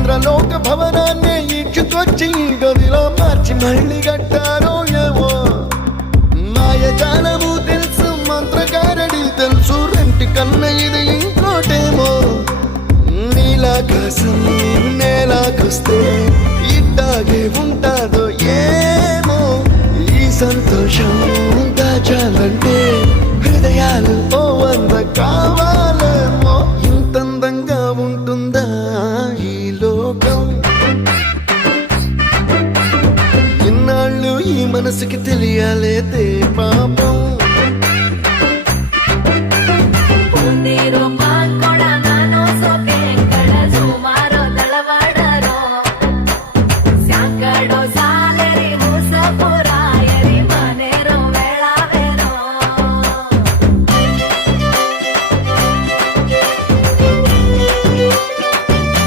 ఇంద్రలోక భవనాన్ని ఈడ్చుకొచ్చి గదిలో మార్చి మళ్ళీ కట్టారో ఏమో మాయజాలము తెలుసు మంత్రగారడి తెలుసు రెంటి కన్న ఇది ఇంకోటేమో నీలాకాశం నేలాకొస్తే ఇట్టాగే ఉంటాదో ఏమో ఈ సంతోషం దాచాలంటే హృదయాలు ఓ వంద కావాలేమో ఇంతందంగా ఉంటుందా ఈ లోకం ఇన్నాళ్ళు ఈ మనసుకి తెలియాలేదే పాపం